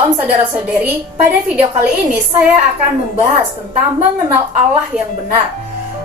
Shalom saudara-saudari, pada video kali ini saya akan membahas tentang mengenal Allah yang benar.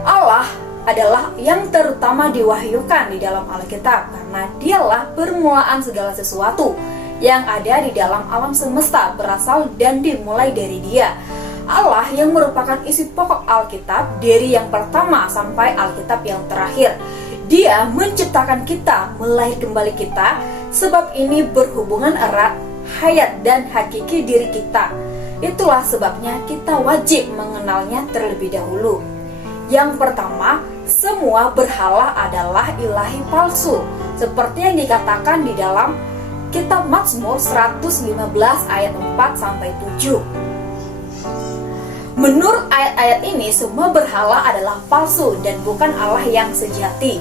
Allah adalah yang terutama diwahyukan di dalam Alkitab karena dialah permulaan segala sesuatu yang ada di dalam alam semesta berasal dan dimulai dari Dia. Allah yang merupakan isi pokok Alkitab dari yang pertama sampai Alkitab yang terakhir. Dia menciptakan kita, melahir kembali kita, sebab ini berhubungan erat hayat dan hakiki diri kita. Itulah sebabnya kita wajib mengenalnya terlebih dahulu. Yang pertama, semua berhala adalah ilahi palsu, seperti yang dikatakan di dalam kitab Mazmur 115 ayat 4-7. Menurut ayat-ayat ini, semua berhala adalah palsu dan bukan Allah yang sejati.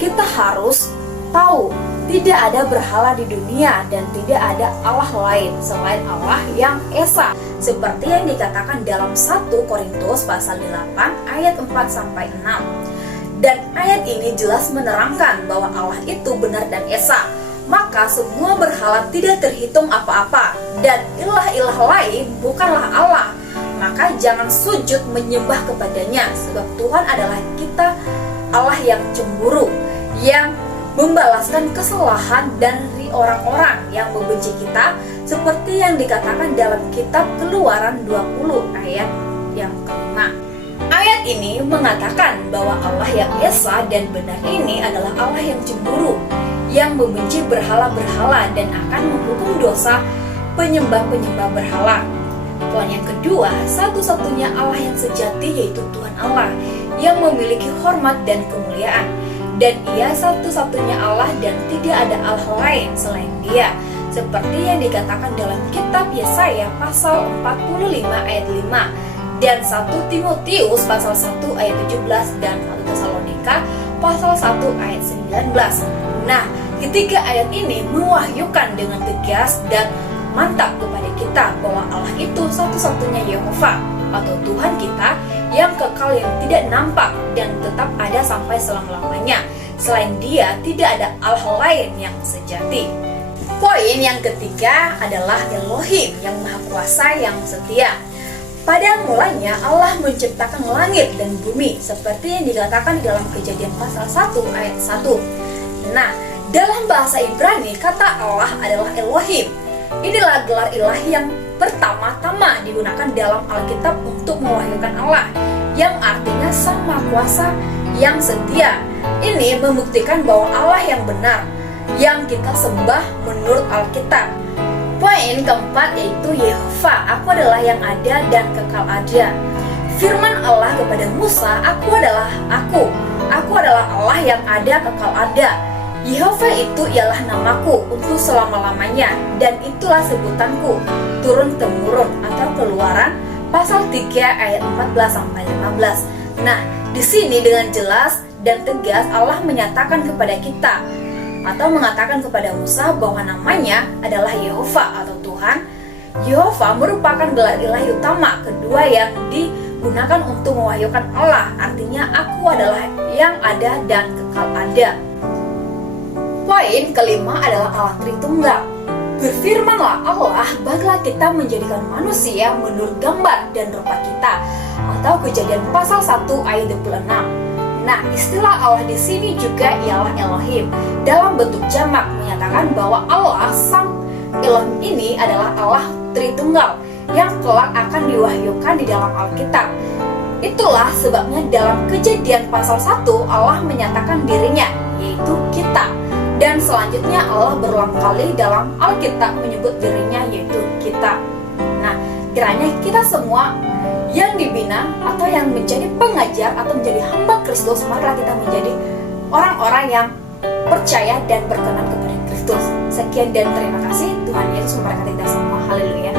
Kita harus tahu, tidak ada berhala di dunia dan tidak ada Allah lain selain Allah yang Esa, seperti yang dikatakan dalam 1 Korintus pasal 8 ayat 4-6. Dan ayat ini jelas menerangkan bahwa Allah itu benar dan Esa. Maka semua berhala tidak terhitung apa-apa dan ilah-ilah lain bukanlah Allah. Maka jangan sujud menyembah kepadanya, sebab Tuhan adalah kita Allah yang cemburu, yang membalaskan kesalahan dari orang-orang yang membenci kita, seperti yang dikatakan dalam kitab Keluaran 20 ayat yang kelima. Ayat ini mengatakan bahwa Allah yang Esa dan benar ini adalah Allah yang cemburu, yang membenci berhala-berhala dan akan menghukum dosa penyembah-penyembah berhala. Poin yang kedua, satu-satunya Allah yang sejati yaitu Tuhan Allah yang memiliki hormat dan kemuliaan. Dan Ia satu-satunya Allah dan tidak ada Allah lain selain Dia, seperti yang dikatakan dalam kitab Yesaya pasal 45 ayat 5 dan 1 Timotius pasal 1 ayat 17 dan 1 Tesalonika pasal 1 ayat 19. Nah, ketiga ayat ini mewahyukan dengan tegas dan mantap kepada kita bahwa Allah itu satu-satunya Yehova atau Tuhan kita yang kekal, yang tidak nampak dan tetap ada sampai selama-lamanya. Selain Dia tidak ada Allah lain yang sejati. Poin yang ketiga adalah Elohim yang Maha Kuasa yang setia. Pada mulanya Allah menciptakan langit dan bumi seperti yang dikatakan di dalam Kejadian pasal 1 ayat 1. Nah, dalam bahasa Ibrani kata Allah adalah Elohim. Inilah gelar ilahi yang pertama-tama digunakan dalam Alkitab untuk mewahyukan Allah, yang artinya Sang Maha Kuasa yang setia. Ini membuktikan bahwa Allah yang benar, yang kita sembah menurut Alkitab. Poin keempat yaitu Yehova, aku adalah yang ada dan kekal ada. Firman Allah kepada Musa, aku adalah aku adalah Allah yang ada kekal ada. Yehova itu ialah namaku untuk selama-lamanya, dan itulah sebutanku turun-temurun, atau Keluaran pasal 3 ayat 14-15. Nah, di sini dengan jelas dan tegas Allah menyatakan kepada kita atau mengatakan kepada Musa bahwa namanya adalah Yehova atau Tuhan. Yehova merupakan gelar ilahi utama kedua yang digunakan untuk mewahyukan Allah, artinya aku adalah yang ada dan kekal ada. Poin kelima adalah Allah Tritunggal. Berfirmanlah Allah, baiklah kita menjadikan manusia menurut gambar dan rupa kita, atau Kejadian pasal 1 ayat 26. Nah, istilah Allah di sini juga ialah Elohim dalam bentuk jamak, menyatakan bahwa Allah Sang Elohim ini adalah Allah Tritunggal yang kelak akan diwahyukan di dalam Alkitab. Itulah sebabnya dalam Kejadian pasal 1 Allah menyatakan dirinya, yaitu kita. Dan selanjutnya Allah berulang kali dalam Alkitab menyebut dirinya, yaitu kita. Nah, kiranya kita semua yang dibina atau yang menjadi pengajar atau menjadi hamba Kristus, marilah kita menjadi orang-orang yang percaya dan berkenan kepada Kristus. Sekian dan terima kasih. Tuhan Yesus memberkati kita semua. Haleluya.